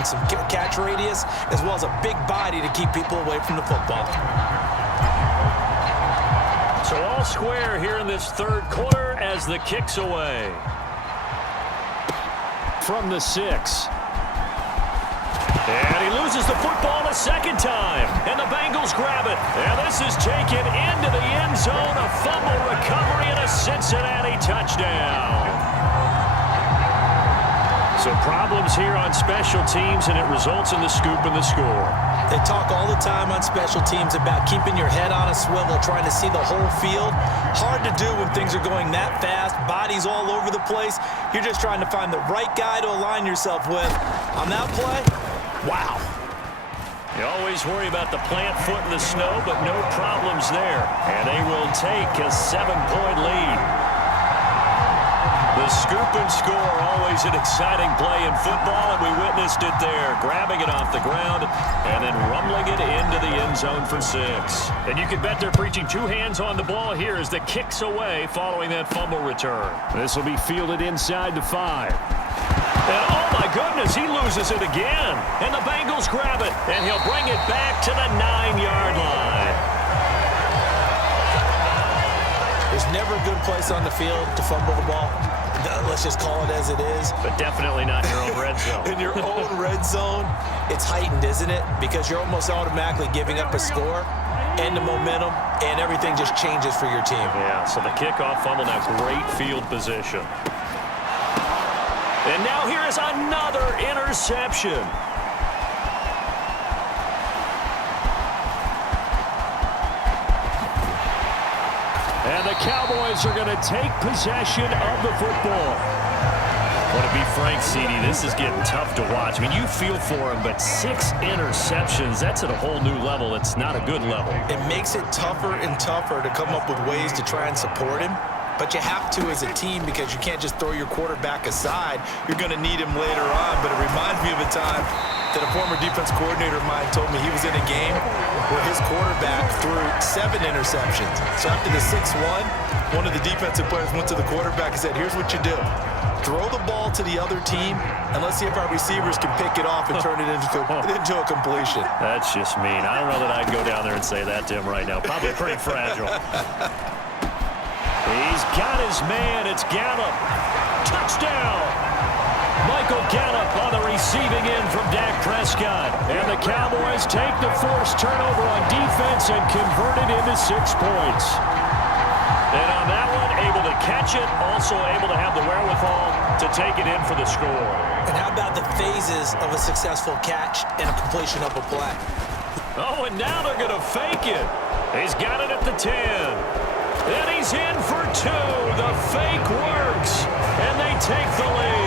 and some catch radius, as well as a big body to keep people away from the football. So all square here in this third quarter as the kick's away. From the 6. And he loses the football a second time. And the Bengals grab it. And this is taken into the end zone. A fumble recovery and a Cincinnati touchdown. So problems here on special teams, and it results in the scoop and the score. They talk all the time on special teams about keeping your head on a swivel, trying to see the whole field. Hard to do when things are going that fast, bodies all over the place. You're just trying to find the right guy to align yourself with. On that play, wow. You always worry about the plant foot in the snow, but no problems there. And they will take a 7-point lead. The scoop and score, always an exciting play in football, and we witnessed it there. Grabbing it off the ground and then rumbling it into the end zone for 6. And you can bet they're preaching 2 hands on the ball here as the kick's away following that fumble return. This will be fielded inside the 5. And oh my goodness, he loses it again. And the Bengals grab it, and he'll bring it back to the 9-yard line. There's never a good place on the field to fumble the ball. Let's just call it as it is. But definitely not in your own red zone. In your own red zone, it's heightened, isn't it? Because you're almost automatically giving up a score and the momentum, and everything just changes for your team. Yeah, so the kickoff fumble, now great field position. And now here is another interception. And the Cowboys are going to take possession of the football. Well, to be frank, CD, this is getting tough to watch. I mean, you feel for him, but 6 interceptions, that's at a whole new level. It's not a good level. It makes it tougher and tougher to come up with ways to try and support him. But you have to as a team because you can't just throw your quarterback aside. You're going to need him later on. But it reminds me of a time that a former defense coordinator of mine told me he was in a game where his quarterback threw 7 interceptions. So after the 6-1, one of the defensive players went to the quarterback and said, here's what you do. Throw the ball to the other team, and let's see if our receivers can pick it off and turn it into a completion. That's just mean. I don't know that I'd go down there and say that to him right now. Probably pretty fragile. He's got his man. It's Gallup. Touchdown. Michael Gallup on the receiving end from Dak Prescott. And the Cowboys take the forced turnover on defense and convert it into 6 points. And on that one, able to catch it, also able to have the wherewithal to take it in for the score. And how about the phases of a successful catch and a completion of a play? Oh, and now they're going to fake it. He's got it at the 10. And he's in for 2. The fake works. And they take the lead.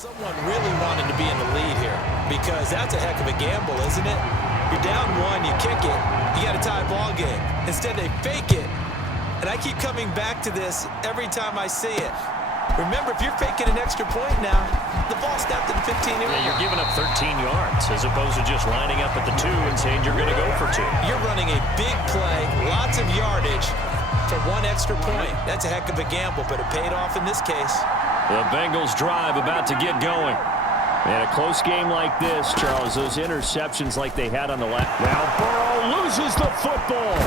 Someone really wanted to be in the lead here because that's a heck of a gamble, isn't it? You're down 1, you kick it, you got a tie ball game. Instead, they fake it. And I keep coming back to this every time I see it. Remember, if you're faking an extra point now, the ball snapped at the 15-yard line. Yeah, you're giving up 13 yards as opposed to just lining up at the 2 and saying you're going to go for 2. You're running a big play, lots of yardage for 1 extra point. That's a heck of a gamble, but it paid off in this case. The Bengals drive about to get going. And a close game like this, Charles, those interceptions like they had on the left. Now Burrow loses the football.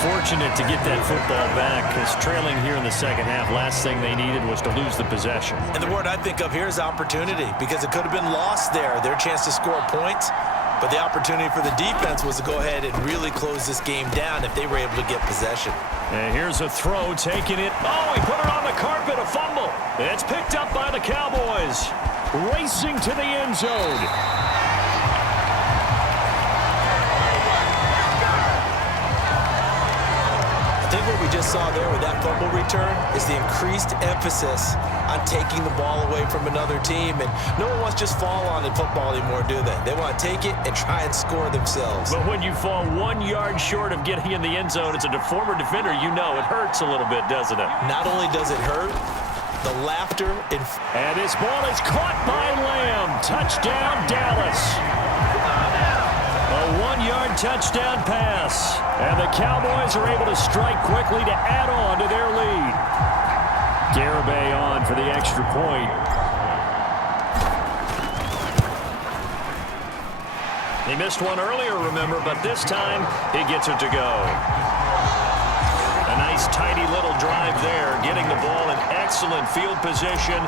Fortunate to get that football back because trailing here in the second half, last thing they needed was to lose the possession. And the word I think of here is opportunity because it could have been lost there. Their chance to score points. But the opportunity for the defense was to go ahead and really close this game down if they were able to get possession. And here's a throw, taking it. Oh, he put it on the carpet, a fumble. It's picked up by the Cowboys. racing to the end zone. I think what we just saw there with that fumble return is the increased emphasis on taking the ball away from another team. And no one wants to just fall on in football anymore, do they? They want to take it and try and score themselves. But when you fall 1 yard short of getting in the end zone as a former defender, you know it hurts a little bit, doesn't it? Not only does it hurt, the laughter and this ball is caught by Lamb. Touchdown, Dallas. A 1 yard touchdown pass. And the Cowboys are able to strike quickly to add on to their lead. Garibay on for the extra point. He missed one earlier, remember, but this time he gets it to go. A nice, tidy little drive there, getting the ball in excellent field position,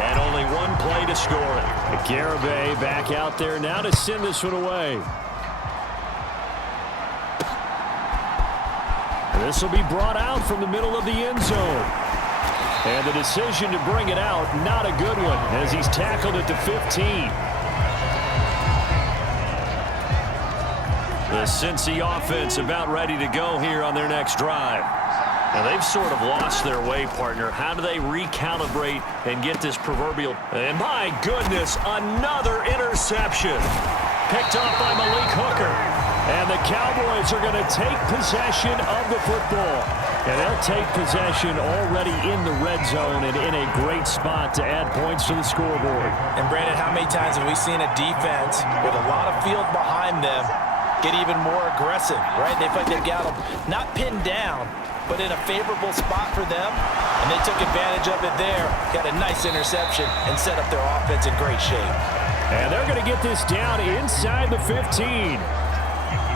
and only one play to score it. Garibay back out there now to send this one away. This will be brought out from the middle of the end zone. And the decision to bring it out, not a good one, as he's tackled at the 15. The Cincy offense about ready to go here on their next drive. Now they've sort of lost their way, partner. How do they recalibrate and get this proverbial... And my goodness, another interception. Picked off by Malik Hooker. And the Cowboys are going to take possession of the football. And they'll take possession already in the red zone and in a great spot to add points to the scoreboard. And Brandon, how many times have we seen a defense with a lot of field behind them get even more aggressive, right? They feel like they've got them not pinned down, but in a favorable spot for them. And they took advantage of it there, got a nice interception, and set up their offense in great shape. And they're going to get this down inside the 15.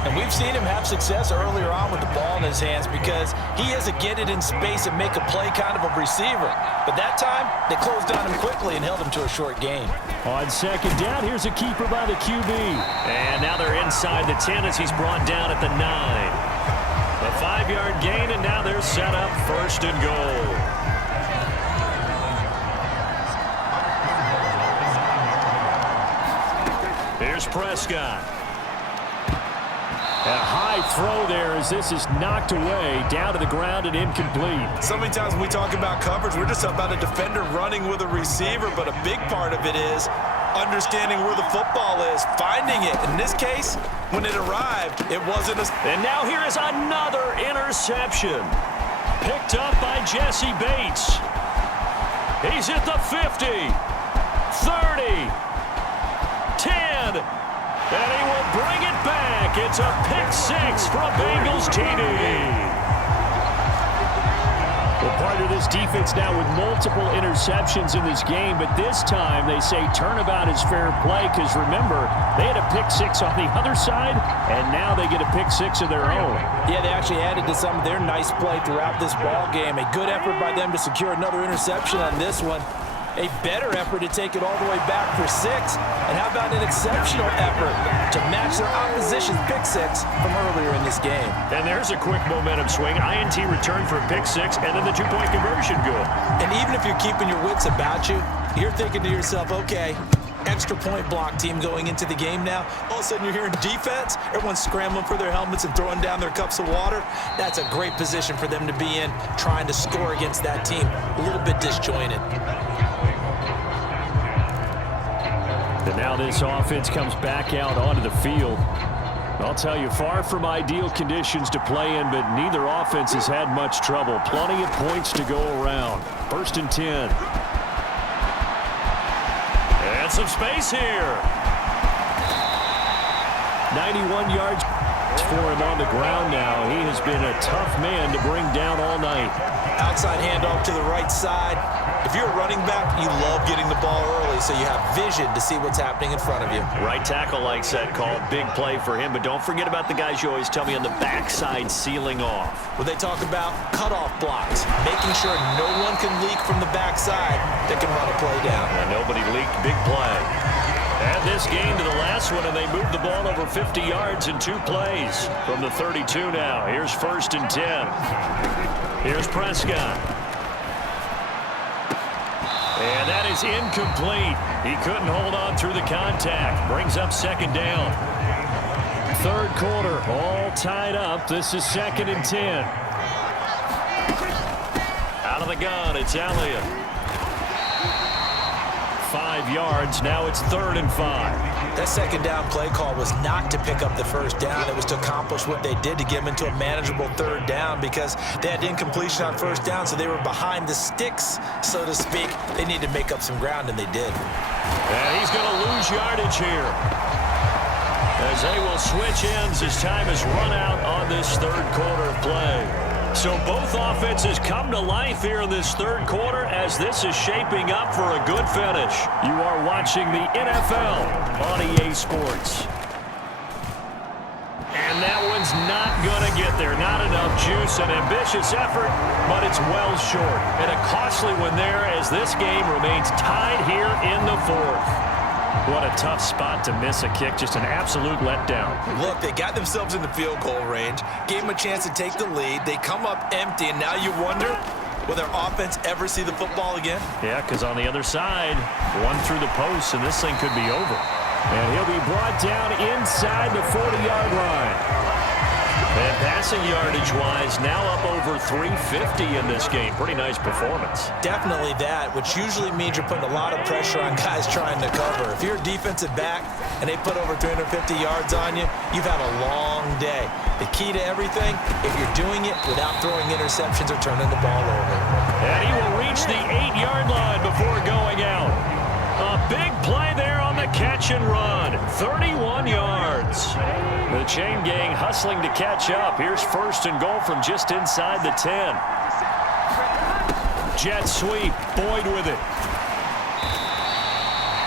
And we've seen him have success earlier on with the ball in his hands because he is a get it in space and make a play kind of a receiver. But that time, they closed on him quickly and held him to a short gain. On second down, here's a keeper by the QB. And now they're inside the 10 as he's brought down at the 9. A 5-yard gain, and now they're set up first and goal. Here's Prescott. A high throw there as this is knocked away, down to the ground and incomplete. So many times when we talk about coverage, we're just about a defender running with a receiver, but a big part of it is understanding where the football is, finding it. In this case, when it arrived, it wasn't a... And now here is another interception. Picked up by Jesse Bates. He's at the 50, 30, 10, and he will bring it back. It's a pick-6 from Bengals TD. Well, part of this defense now with multiple interceptions in this game, but this time they say turnabout is fair play because, remember, they had a pick-6 on the other side, and now they get a pick-6 of their own. Yeah, they actually added to some of their nice play throughout this ball game. A good effort by them to secure another interception on this one. A better effort to take it all the way back for 6. And how about an exceptional effort to match their opposition's pick-6 from earlier in this game. And there's a quick momentum swing. INT return for a pick-6, and then the two-point conversion good. And even if you're keeping your wits about you, you're thinking to yourself, okay, extra point block team going into the game now. All of a sudden you're hearing defense. Everyone's scrambling for their helmets and throwing down their cups of water. That's a great position for them to be in, trying to score against that team. A little bit disjointed. And now this offense comes back out onto the field. I'll tell you, far from ideal conditions to play in, but neither offense has had much trouble. Plenty of points to go around. First and 10. And some space here. 91 yards for him on the ground now. He has been a tough man to bring down all night. Outside handoff to the right side. If you're a running back, you love getting the ball early so you have vision to see what's happening in front of you. Right tackle likes that call. Big play for him, but don't forget about the guys you always tell me on the backside sealing off. Well, they talk about cutoff blocks, making sure no one can leak from the backside that can run a play down. And nobody leaked. Big play. Add this game to the last one, and they moved the ball over 50 yards in 2 plays. From the 32 now, here's first and 10. Here's Prescott. And that is incomplete. He couldn't hold on through the contact. Brings up second down. Third quarter, all tied up. This is 2nd and 10. Out of the gun, it's Elliott. 5 yards. Now it's 3rd and 5. That second down play call was not to pick up the first down. It was to accomplish what they did to get them into a manageable 3rd down because they had incompletion on 1st down, so they were behind the sticks, so to speak. They needed to make up some ground, and they did. And he's going to lose yardage here, as they will switch ends as time is run out on this 3rd quarter of play. So both offenses come to life here in this 3rd quarter as this is shaping up for a good finish. You are watching the NFL on EA Sports. And that one's not going to get there. Not enough juice. An ambitious effort, but it's well short. And a costly one there as this game remains tied here in the 4th. What a tough spot to miss a kick. Just an absolute letdown. Look, they got themselves in the field goal range, gave them a chance to take the lead. They come up empty, and now you wonder, will their offense ever see the football again? Yeah, because on the other side, one through the post, and this thing could be over. And he'll be brought down inside the 40-yard line. And passing yardage-wise, now up over 350 in this game. Pretty nice performance. Definitely that, which usually means you're putting a lot of pressure on guys trying to cover. If you're a defensive back and they put over 350 yards on you, you've had a long day. The key to everything, if you're doing it without throwing interceptions or turning the ball over. And he will reach the 8-yard line before going out. A big play there on the catch and run. 31 yards. The chain gang hustling to catch up. Here's 1st and goal from just inside the 10. Jet sweep. Boyd with it.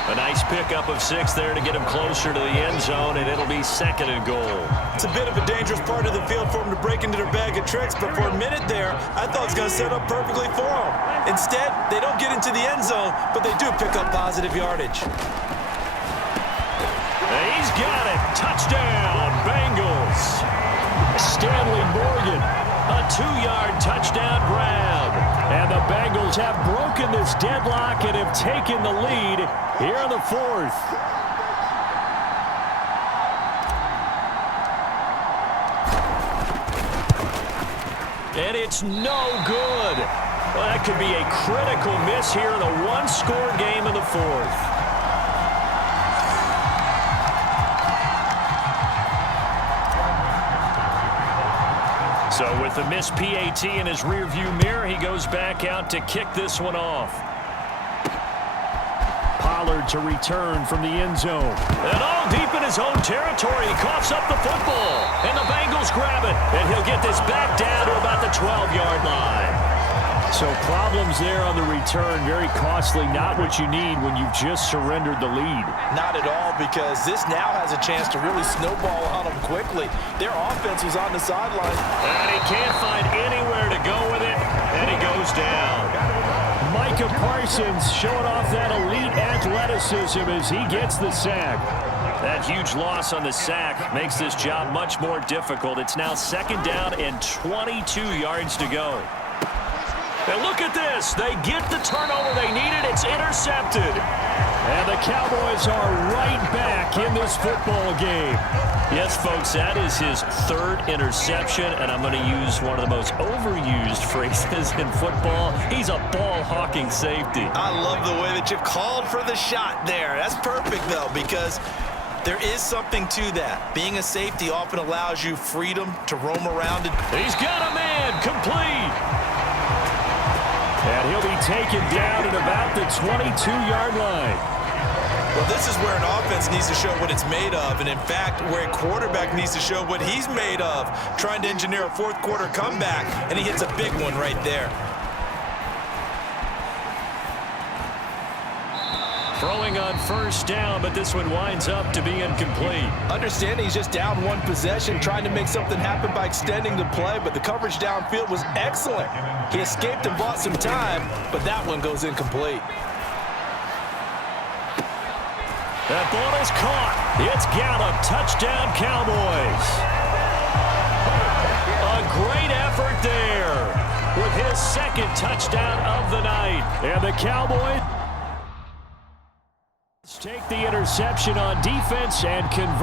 A nice pickup of 6 there to get him closer to the end zone, and it'll be 2nd and goal. It's a bit of a dangerous part of the field for him to break into their bag of tricks, but for a minute there, I thought it was going to set up perfectly for him. Instead, they don't get into the end zone, but they do pick up positive yardage. He's got it. Touchdown, Bengals. Stanley Morgan, a 2-yard touchdown grab. And the Bengals have broken this deadlock and have taken the lead here in the 4th. And it's no good. Well, that could be a critical miss here in a one-score game in the 4th. So with the missed PAT in his rearview mirror, he goes back out to kick this one off. Pollard to return from the end zone. And all deep in his own territory, he coughs up the football. And the Bengals grab it. And he'll get this back down to about the 12-yard line. So problems there on the return, very costly, not what you need when you've just surrendered the lead. Not at all, because this now has a chance to really snowball on them quickly. Their offense was on the sideline. And he can't find anywhere to go with it, and he goes down. Micah Parsons showing off that elite athleticism as he gets the sack. That huge loss on the sack makes this job much more difficult. It's now 2nd down and 22 yards to go. And look at this. They get the turnover they needed. It's intercepted. And the Cowboys are right back in this football game. Yes, folks, that is his 3rd interception, and I'm going to use one of the most overused phrases in football. He's a ball-hawking safety. I love the way that you called for the shot there. That's perfect, though, because there is something to that. Being a safety often allows you freedom to roam around. He's got a man complete. And he'll be taken down at about the 22-yard line. Well, this is where an offense needs to show what it's made of, and in fact, where a quarterback needs to show what he's made of, trying to engineer a 4th quarter comeback, and he hits a big one right there. Throwing on 1st down, but this one winds up to be incomplete. Understanding he's just down one possession, trying to make something happen by extending the play, but the coverage downfield was excellent. He escaped and bought some time, but that one goes incomplete. That ball is caught. It's Gallup. Touchdown, Cowboys. A great effort there with his 2nd touchdown of the night. And the Cowboys interception on defense and convert.